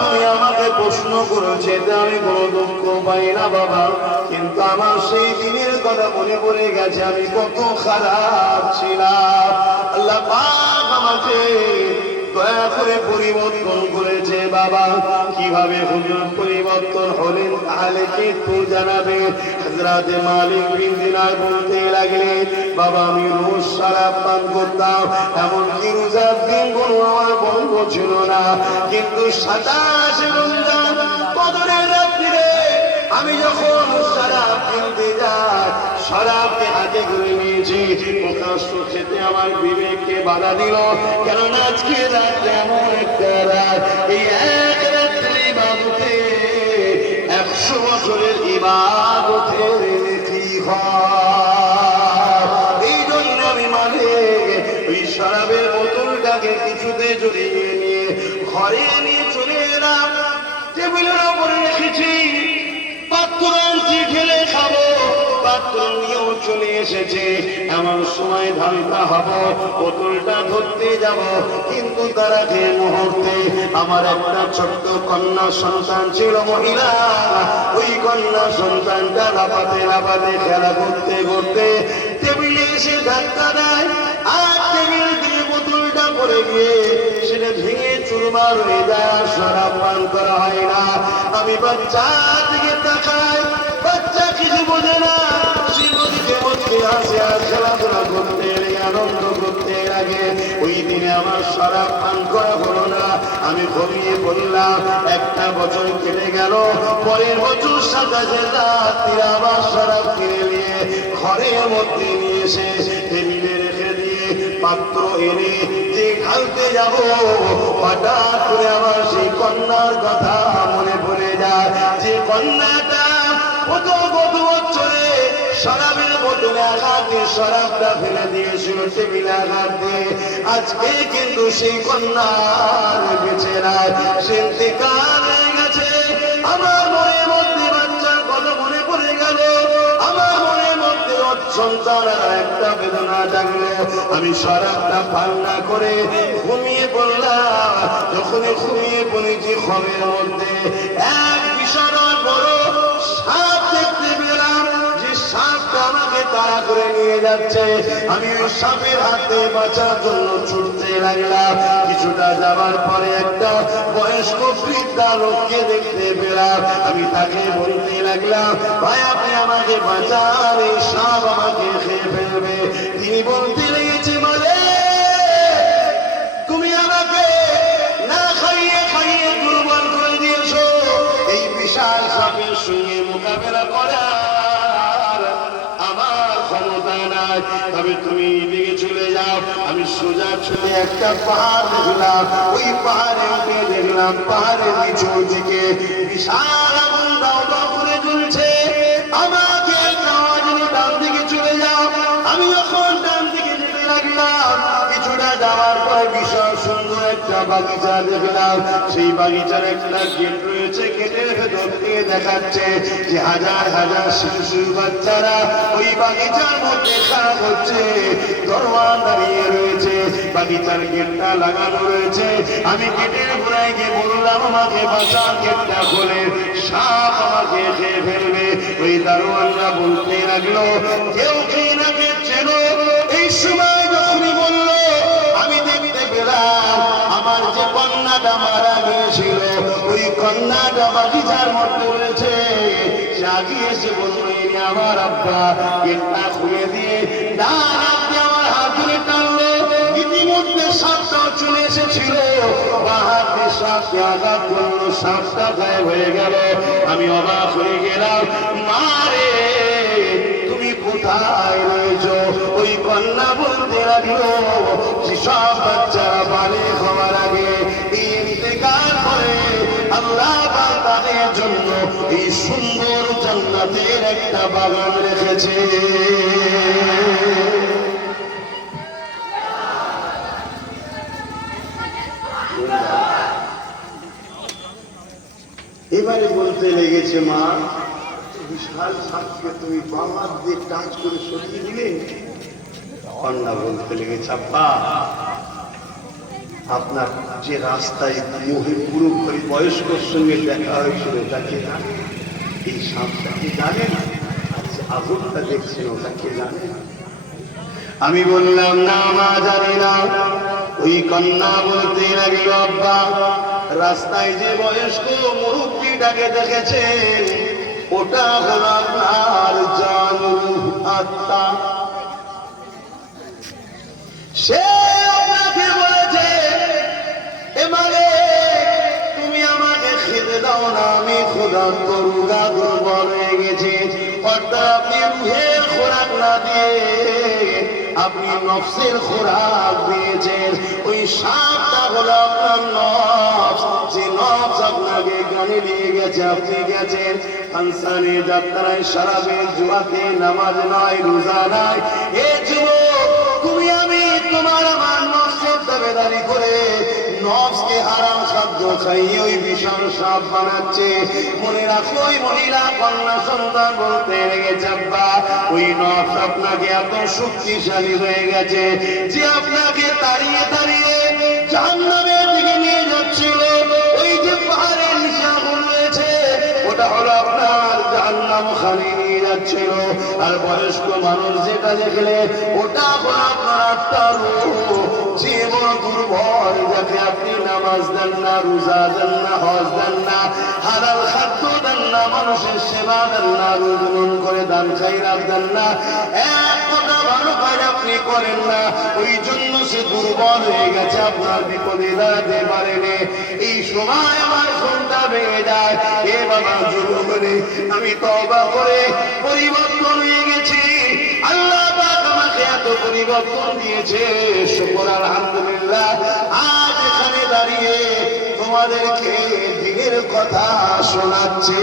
তুমি আমাকে প্রশ্ন করেছে, আমি কোনো দুঃখ পাই না বাবা, কিন্তু আমার সেই দিনের কথা মনে পড়ে গেছে আমি কত খারাপ ছিলাম। আল্লাহ পাক আমাকে দয়া করে পরিবর্তন করেছে বাবা। কিভাবে হুজুর পরিবর্তন হলেন তাহলে কি একটু জানাবে? হযরত মালিক বিন দিনার বলতে লাগলেন, বাবা আমি রোজ শরাব পান করতাম, এমনকি রোজার দিনগুলো আমার বন্ধ ছিল না, কিন্তু 27 রমজান কদরের রাত্রিরে আমি যখন শরাব কিনতে যাই, শরাবকে হাতে করে নিয়েছি, প্রকাশ্য খেতে আমার বিবেককে বাধা দিল। কেননা আজকে রাত এমন একটা রাত, এই এক রাত্রি ইবাদতে 100 বছরের ইবাদতের নেকি হয়। এই জন্য আমি ওই শরাবের বোতলটাকে কিছুতে জড়িয়ে নিয়ে ঘরে নিয়ে চলে এলাম। টেবিলের উপরে রেখেছি, পাত্র আনছি ঢেলে খাবো, পাত্র নিয়েও চলে এসেছে। এমন সময় ধান্দা হবো, বোতলটা ধরতে যাব, কিন্তু তার আগে মুহূর্তে আমার একটা ছোট্ট কন্যা সন্তান ছিল মহিলা, ওই কন্যা সন্তানটা লাফাতে লাফাতে খেলা করতে করতে টেবিলে এসে ধাক্কা দেয়, আর টেবিল দিয়ে বোতলটা পড়ে গিয়ে সেটা ভেঙে চুরমার হয়ে যায়, শরাব পান করা হয় না। আমি বাচ্চা দিকে তাকাই, বাচ্চা কিছু বোঝে না, সে নদীতে মধ্যে আসে আর খেলাধুলা করতে আনন্দ করতে লাগে। ওই দিনে আমার শরাব পান করা হলো না, আমি ঘুমিয়ে পড়লাম। একটা বছর কেটে গেল, পরের বছর 27 রাত্রিরে আবার শরাব কিনে নিয়ে ঘরের মধ্যে নিয়ে এসে টেবিলে রেখে দিয়ে পাত্র এনে যে ঢালতে যাব, হঠাৎ করে আমার সেই কন্যার কথা মনে পড়ে যায়, যে কন্যাটা কত বছরে শরাবের বোতলে আঘাত দিয়ে শরাবটা ফেলে দিয়েছিল টেবিলে আঘাত দিয়ে। আজকে কিন্তু সেই কন্যার বেঁচে নাই, সে ইন্তেকাল হয়ে গেছে। আমার মনের মধ্যে বাচ্চার কথা মনে পড়ে গেল, আমার মনের মধ্যে সন্তান একটা বেদনা জাগলো। আমি শরাবটা পান না করে ঘুমিয়ে পড়লাম। যখন ঘুমিয়ে পড়েছি, ঘরের মধ্যে এক বিশাল বড় সাপ দেখতে পেলাম, যে সাপটা আমাকে তাড়া করে নিয়ে যাচ্ছে। আমি ওই সাপের হাতে বাঁচার জন্য ছুটতে লাগলাম। কিছুটা যাওয়ার পরে একটা বয়স্ক বৃদ্ধা লোককে দেখতে পেলাম। আমি তাকে বলতে লাগলাম, ভাই আপনি আমাকে বাঁচান, এই সাপ আমাকে খেয়ে ফেলবে। তিনি বলতে লেগেছে, মানে তুমি আমাকে না খাইয়ে খাইয়ে দুর্বল করে দিয়েছো, এই বিশাল সাপের সঙ্গে মোকাবেলা করার আমার ক্ষমতা নাই, তবে তুমি এদিকে চলে যাও। আমি সোজা চলে একটা পাহাড় দেখলাম, ওই পাহাড়ে উঠে দেখলাম পাহাড়ের নিচের দিকে বিশাল আগুন দাও দাও করে জ্বলছে। আমাকে ডান দিকে চলে যাও। আমি যখন ডান দিকে যেতে লাগলাম, কিছুটা যাওয়ার পরে বিশাল সুন্দর একটা বাগিচা দেখলাম। সেই বাগিচার একটা গেট রয়েছে, গেটের ভেতর থেকে দেখাচ্ছে যে হাজার হাজার শিশু বাচ্চারা ওই বাগিচার মধ্যে খেলা করছে। দরওয়ান দাঁড়িয়ে রয়েছে, বাগিচার গেটটা লাগানো রয়েছে। আমি গেটের গোড়ায় গিয়ে বললাম, আমাকে বাঁচান, গেটটা খোলে, সাপ আমাকে খেয়ে ফেলবে। ওই দারোয়ানরা বলতে লাগলো, কেউ খেয়ে না চেন। এই সময় যখনই বলল, আমি দেখতে পেলাম আমার যে কন্যাটা মারা গিয়েছিল, ওই কন্যাটা বাগিচার মধ্যে রয়েছে। সে আগিয়ে এসে বলল, ইনি আমার আব্বা। গেটটা খুলে দিয়ে ডান হাত দিয়ে আমার হাত ধরে টানলো। ইতিমধ্যে সাপটাও চলে এসেছিল, বা হাত দিয়ে সাপকে আঘাত করলো, সাপটা গায়েব হয়ে গেল। আমি অবাক হয়ে গেলাম, মারে তুমি কোথায় রয়েছো? ওই কন্যা বলতে লাগলো, যেসব বাচ্চারা বালিগ হওয়ার আগে ইন্তেকাল করে, আল্লাহ তাদের জন্য এই সুন্দর জান্নাতের একটা বাগান রেখেছে। এবারে বলতে লেগেছে, মা বিশাল সাপকে তুমি বাবা দিয়ে টাচ করে সরিয়ে দিলে। কন্যা বলতে লেগেছে, আব্বা আপনার যে রাস্তায় পুরোপুরি বয়স্কর সঙ্গে দেখা হয়েছিল তাকে জানেন? এই সাপটাকে জানেন? আচ্ছা, আগুনটা দেখছেন ওটাকে জানেন? আমি বললাম না মা, জানি না। ওই কন্যা বলতে লাগলো, আব্বা রাস্তায় যে বয়স্ক মুরব্বীটাকে দেখেছেন ওটা হলো আপনার জান, আত্মা। সে আপনাকে বলেছে, এবারে তুমি আমাকে খেতে দাও না, আমি ক্ষুধার্ত রোগা দুর্বল হয়ে গেছি। অর্থাৎ আপনি রুহের খোরাক না দিয়ে আপনি নফসের খোরাক দিয়েছেন। ওই সাপটা হলো আপনার নফস, যে নফস আপনাকে গানে নিয়ে গেছে। আপনি গেছেন আনসারে যাত্রায়, সারাবে জুয়াতে, নামাজ নাই, রোজা নাই। এ যুবক, তুমি আমি তোমার আমার নফসের দাবেদারি করে নফসকে হারাম খাদ্য খাইয়ে ওই বিশাল সাপ বানাচ্ছে। মনে রাখো, ওই মহিলা কন্যা সন্তান বলতে লেগেছে, আব্বা ওই নফস আপনাকে এত শক্তিশালী হয়ে গেছে যে আপনাকে তাড়িয়ে তাড়িয়ে জাহান্নামের দিকে নিয়ে যাচ্ছিল। ওই যে পাহাড়ের নিচে আগুন রয়েছে ওটা হলো আপনার জাহান্নাম খালি নিয়ে যাচ্ছিল। আর বয়স্ক মানুষ যেটা দেখলে ওটা হলো আপনার আত্মার রূহ, যে বড় দুর্বল, যাকে আপনি নামাজ দেন না, রোজা দেন না, হজ দেন না, হালাল খাদ্য দেন না, মানুষের সেবা দেন না, রোজ মন করে দান খাইরাত দেন না, এক কথা ভালো কাজ আপনি করেন না। ওই জন্য সে দুর্বল হয়ে গেছে, আপনার বিপদে দাঁড়াতে পারেনি। এই সময় আমার ফোনটা ভেঙে যায়। এ বাবা যুবক রে, আমি তওবা করে পরিবর্তন হয়ে গেছি। আল্লাহ পাক আমাকে এত পরিবর্তন দিয়েছে, শুকর আলহামদুলিল্লাহ। আজ এখানে দাঁড়িয়ে তোমাদেরকে দিনের কথা শোনাচ্ছি।